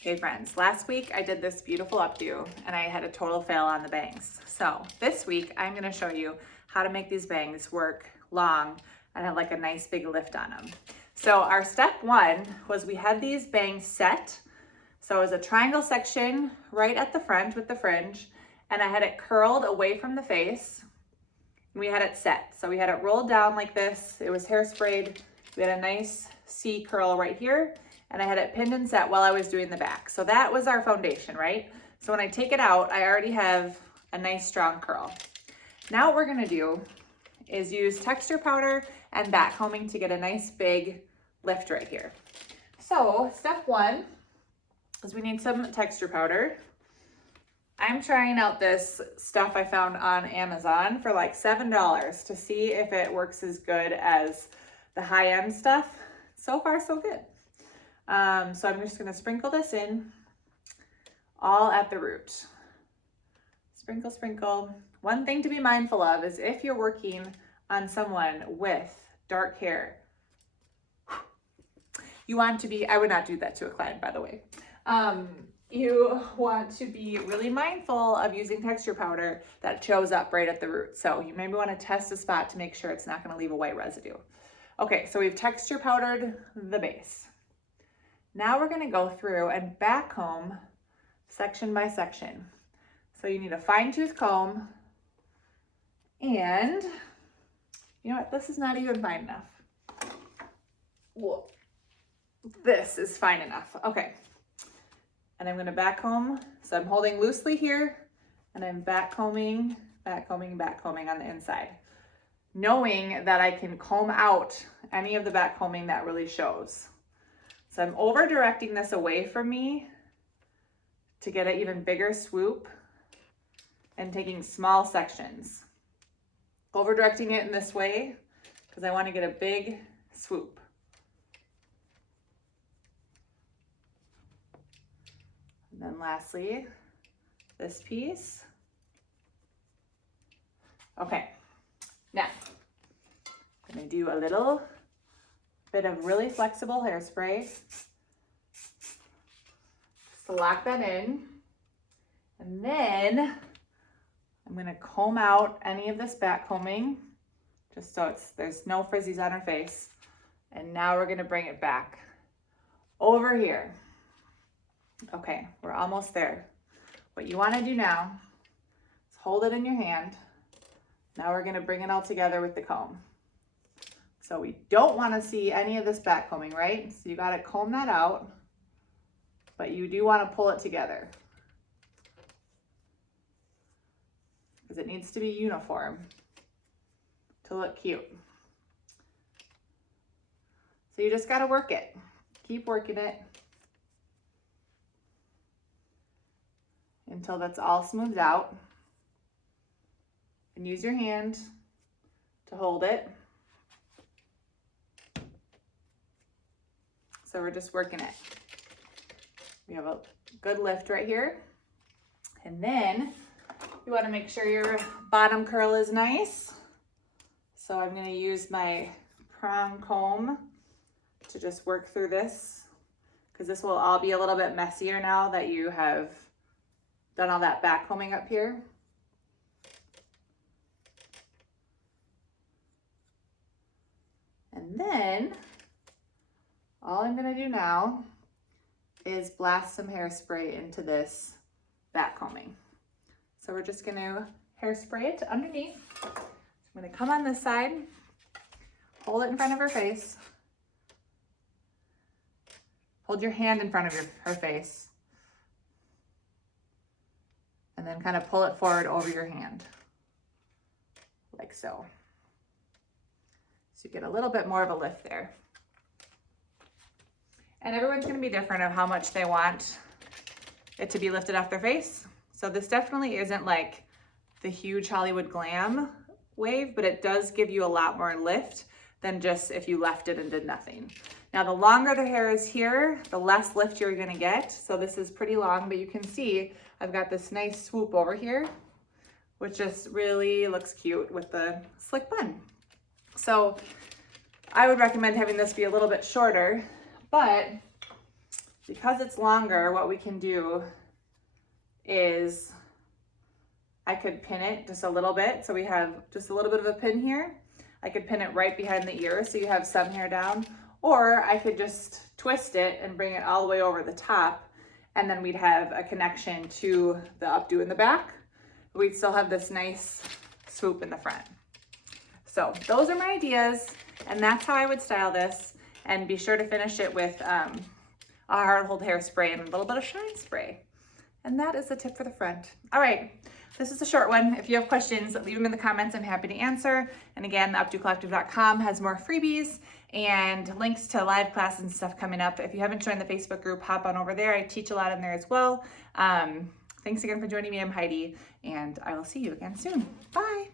Hey friends, last week I did this beautiful updo and I had a total fail on the bangs. So this week I'm gonna show you how to make these bangs work long and have like a nice big lift on them. So our step one was we had these bangs set. So it was a triangle section right at the front with the fringe, and I had it curled away from the face. And we had it set. So we had it rolled down like this. It was hairsprayed. We had a nice C curl right here, and I had it pinned and set while I was doing the back. So that was our foundation, right? So when I take it out, I already have a nice strong curl. Now what we're gonna do is use texture powder and back combing to get a nice big lift right here. So step one is we need some texture powder. I'm trying out this stuff I found on Amazon for like $7 to see if it works as good as the high-end stuff. So far, so good. So I'm just gonna sprinkle this in all at the root. Sprinkle, sprinkle. One thing to be mindful of is if you're working on someone with dark hair, you want to be, I would not do that to a client, by the way. You want to be really mindful of using texture powder that shows up right at the root. So you maybe want to test a spot to make sure it's not going to leave a white residue. Okay, so we've texture powdered the base. Now we're going to go through and back comb section by section. So you need a fine tooth comb, and you know what? This is not even fine enough. Whoa. This is fine enough. Okay. And I'm going to back comb. So I'm holding loosely here, and I'm back combing, back combing, back combing on the inside, knowing that I can comb out any of the back combing that really shows. So I'm over directing this away from me to get an even bigger swoop and taking small sections. Over directing it in this way because I want to get a big swoop. And then lastly, this piece. Okay, now I'm going to do a little bit of really flexible hairspray just to lock that in. And then I'm going to comb out any of this back combing just so there's no frizzies on her face. And now we're going to bring it back over here. Okay, we're almost there. What you want to do now is hold it in your hand. Now we're going to bring it all together with the comb. So we don't want to see any of this back combing, right? So you got to comb that out, but you do want to pull it together because it needs to be uniform to look cute. So you just got to work it. Keep working it until that's all smoothed out, and use your hand to hold it. So we're just working it. We have a good lift right here. And then you want to make sure your bottom curl is nice. So I'm going to use my prong comb to just work through this because this will all be a little bit messier now that you have done all that back combing up here. And then all I'm gonna do now is blast some hairspray into this back combing. So we're just gonna hairspray it underneath. So I'm gonna come on this side, hold it in front of her face. Hold your hand in front of her face. And then kind of pull it forward over your hand, like so. So you get a little bit more of a lift there. And everyone's gonna be different of how much they want it to be lifted off their face. So this definitely isn't like the huge Hollywood glam wave, but it does give you a lot more lift than just if you left it and did nothing. Now the longer the hair is here, the less lift you're gonna get. So this is pretty long, but you can see I've got this nice swoop over here, which just really looks cute with the slick bun. So I would recommend having this be a little bit shorter, but because it's longer, what we can do is I could pin it just a little bit. So we have just a little bit of a pin here. I could pin it right behind the ear so you have some hair down, or I could just twist it and bring it all the way over the top, and then we'd have a connection to the updo in the back. We'd still have this nice swoop in the front. So those are my ideas, and that's how I would style this. And be sure to finish it with a hard hold hairspray and a little bit of shine spray. And that is the tip for the front. All right, this is a short one. If you have questions, leave them in the comments. I'm happy to answer. And again, updocollective.com has more freebies and links to live classes and stuff coming up. If you haven't joined the Facebook group, hop on over there. I teach a lot in there as well. Thanks again for joining me. I'm Heidi, and I will see you again soon. Bye.